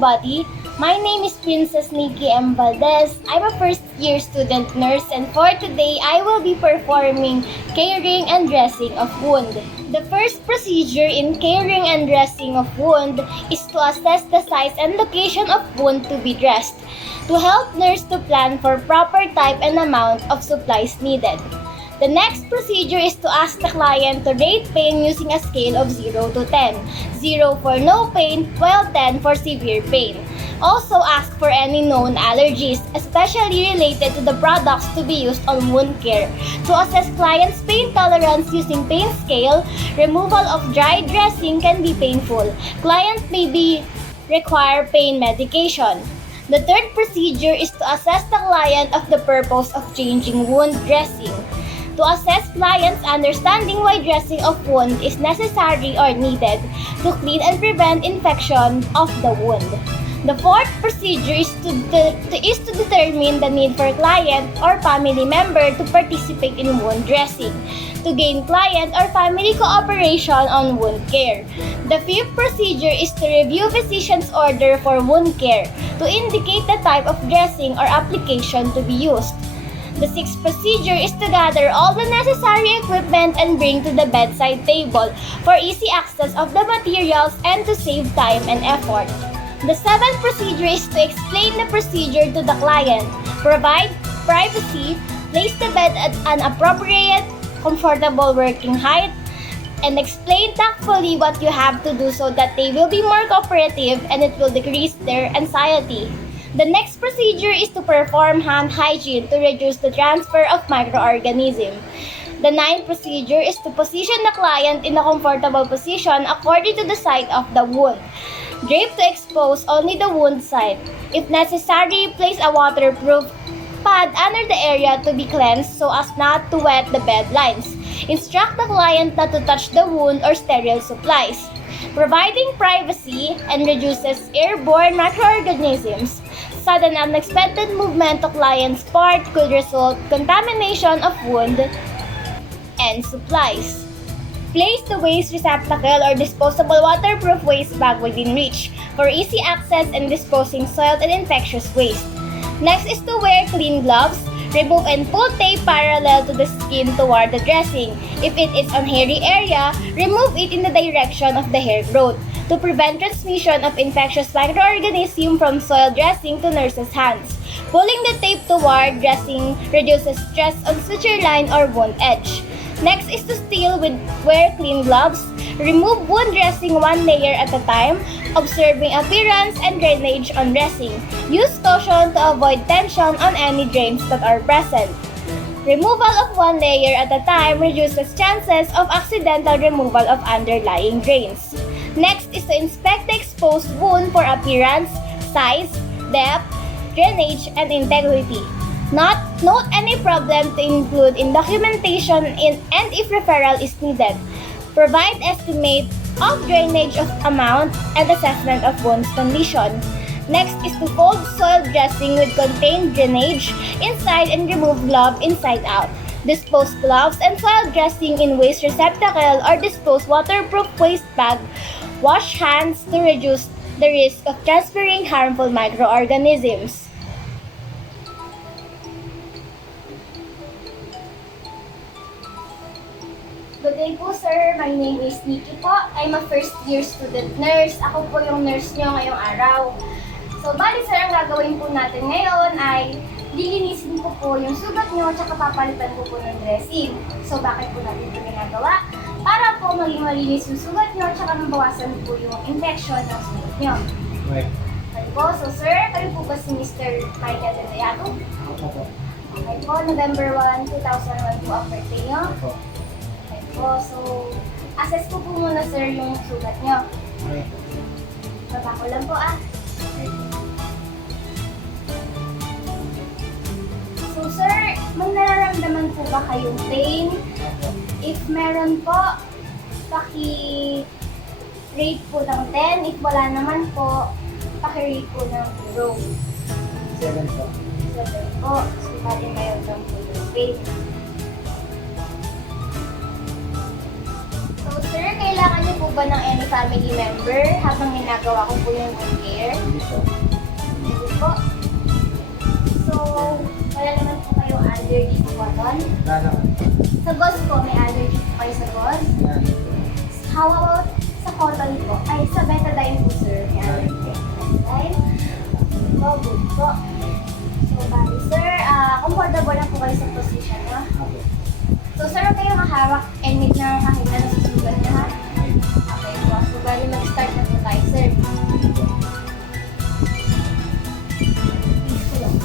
everybody. My name is Princess Nikki M. Valdez. I'm a first-year student nurse, and for today, I will be performing caring and dressing of wound. The first procedure in caring and dressing of wound is to assess the size and location of wound to be dressed, to help nurse to plan for proper type and amount of supplies needed. The next procedure is to ask the client to rate pain using a scale of 0 to 10. 0 for no pain, while 10 for severe pain. Also ask for any known allergies, especially related to the products to be used on wound care. To assess client's pain tolerance using pain scale, removal of dry dressing can be painful. Client may require pain medication. The third procedure is to assess the client of the purpose of changing wound dressing. To assess client's understanding why dressing of wound is necessary or needed to clean and prevent infection of the wound. The fourth procedure is to determine the need for client or family member to participate in wound dressing, to gain client or family cooperation on wound care. The fifth procedure is to review physician's order for wound care, to indicate the type of dressing or application to be used. The sixth procedure is to gather all the necessary equipment and bring to the bedside table for easy access of the materials and to save time and effort. The seventh procedure is to explain the procedure to the client, provide privacy, place the bed at an appropriate, comfortable working height, and explain tactfully what you have to do so that they will be more cooperative and it will decrease their anxiety. The next procedure is to perform hand hygiene to reduce the transfer of microorganisms. The ninth procedure is to position the client in a comfortable position according to the site of the wound. Drape to expose only the wound site. If necessary, place a waterproof pad under the area to be cleansed so as not to wet the bed lines. Instruct the client not to touch the wound or sterile supplies. Providing privacy and reduces airborne microorganisms. Sudden unexpected movement to client's part could result contamination of wound and supplies. Place the waste receptacle or disposable waterproof waste bag within reach for easy access and disposing soiled and infectious waste. Next is to wear clean gloves. Remove and pull tape parallel to the skin toward the dressing. If it is on hairy area, remove it in the direction of the hair growth to prevent transmission of infectious microorganisms from soiled dressing to nurse's hands. Pulling the tape toward dressing reduces stress on suture line or wound edge. Next is to wear clean gloves. Remove wound dressing one layer at a time, observing appearance and drainage on dressing. Use caution to avoid tension on any drains that are present. Removal of one layer at a time reduces chances of accidental removal of underlying drains. Next is to inspect the exposed wound for appearance, size, depth, drainage, and integrity. Note any problem to include in documentation and if referral is needed. Provide estimate of drainage of amount and assessment of wound's condition. Next is to fold soil dressing with contained drainage inside and remove glove inside out. Dispose gloves and soil dressing in waste receptacle or dispose waterproof waste bag. Wash hands to reduce the risk of transferring harmful microorganisms. Good day po, sir. My name is Nikki po. I'm a first-year student nurse. Ako po yung nurse nyo ngayong araw. So, bali sir, ang gagawin po natin ngayon ay lilinisin ko po yung sugat nyo at papalitan ko po ng dressing. So, bakit po natin ito ginagawa? Para po maging malinis yung sugat nyo at mabawasan po yung infection ng sugat nyo. Right. Okay po. So, sir, kayo po ba si Mr. Michael Dedayato? Opo. Okay po. November 1, 2001 po ang birthday nyo. Opo. So, assess ko po muna sir yung sugat nyo. Okay. Baba ko lang po So sir, may nararamdaman po ba kayong pain? If meron po, paki-rate po ng 10. If wala naman po, paki-rate po ng 0. 7 po. 7 po. So, bali mayroon lang po yung pain. So sir, kailangan niyo po ba ba ng any family member habang ginagawa ko po yung wound care? Hindi po. Hindi po. So, wala naman po kayong allergy sa cotton? Wala naman po. Sa gauze po, may allergy po kayo sa gauze? Yan. How about sa cotton po? Ay, sa betadine po, sir. May allergy. Betadine? So, good po. So, bali, sir, comfortable lang po kayo sa position, no? Ako. So, sir, huwag kayong mahawak and need na kahit na nasusugat na, ha? Okay po. So, bali, mag-start na po tayo, sir. Please po lang.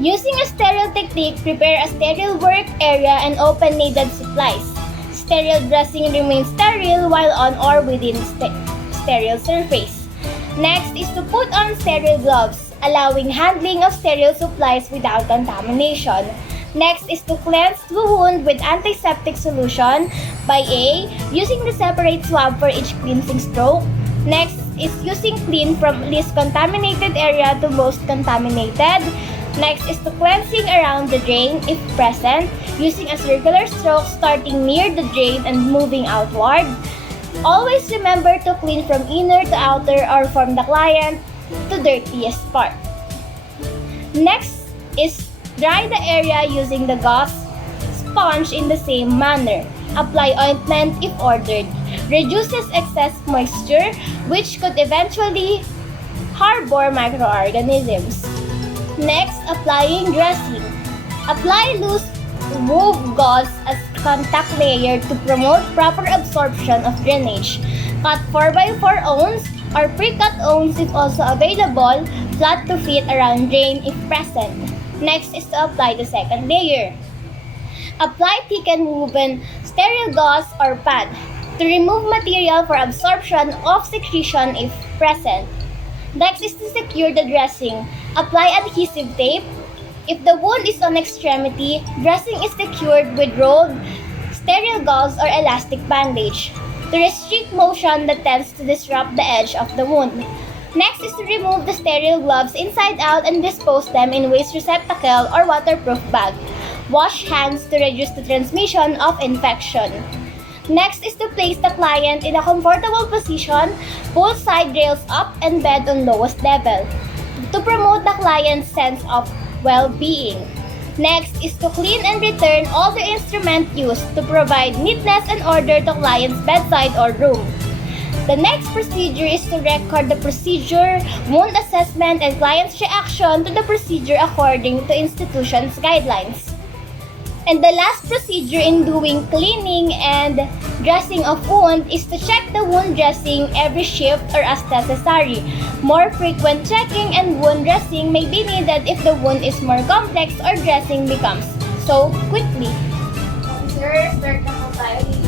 Using a sterile technique, prepare a sterile work area and open needed supplies. Sterile dressing remains sterile while on or within sterile surface. Next is to put on sterile gloves, allowing handling of sterile supplies without contamination. Next is to cleanse the wound with antiseptic solution by A. Using the separate swab for each cleansing stroke. Next is using clean from least contaminated area to most contaminated. Next is to cleansing around the drain if present, using a circular stroke starting near the drain and moving outward. Always remember to clean from inner to outer or from the client to dirtiest part. Next is dry the area using the gauze sponge in the same manner. Apply ointment if ordered. Reduces excess moisture which could eventually harbor microorganisms. Next, applying dressing. Apply loose wool gauze as contact layer to promote proper absorption of drainage. Cut 4x4 ounce or pre-cut ounce if also available, flat to fit around drain if present. Next is to apply the second layer. Apply thickened woven sterile gauze or pad to remove material for absorption of secretion if present. Next is to secure the dressing. Apply adhesive tape. If the wound is on extremity, dressing is secured with rolled sterile gauze or elastic bandage to restrict motion that tends to disrupt the edge of the wound. Next is to remove the sterile gloves inside out and dispose them in waste receptacle or waterproof bag. Wash hands to reduce the transmission of infection. Next is to place the client in a comfortable position, pull side rails up and bed on lowest level to promote the client's sense of well-being. Next is to clean and return all the instrument used to provide neatness and order to client's bedside or room. The next procedure is to record the procedure, wound assessment, and client's reaction to the procedure according to institution's guidelines. And the last procedure in doing cleaning and dressing of wound is to check the wound dressing every shift or as necessary. More frequent checking and wound dressing may be needed if the wound is more complex or dressing becomes so quickly. Sir, start na po tayo.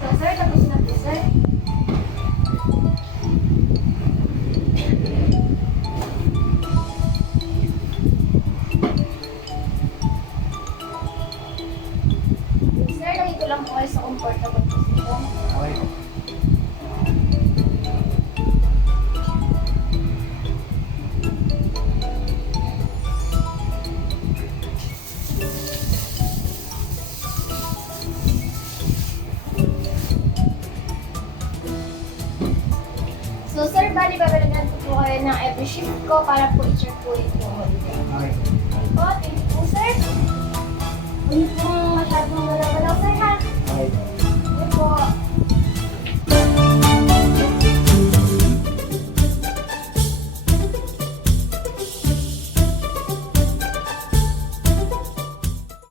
So, sir, tapos na po, sir. Sir, nandito lang po kayo sa comfortable position. Okay. So, sir, bali babalikan ko po kayo ng every shift ko para po i-check po yung hold.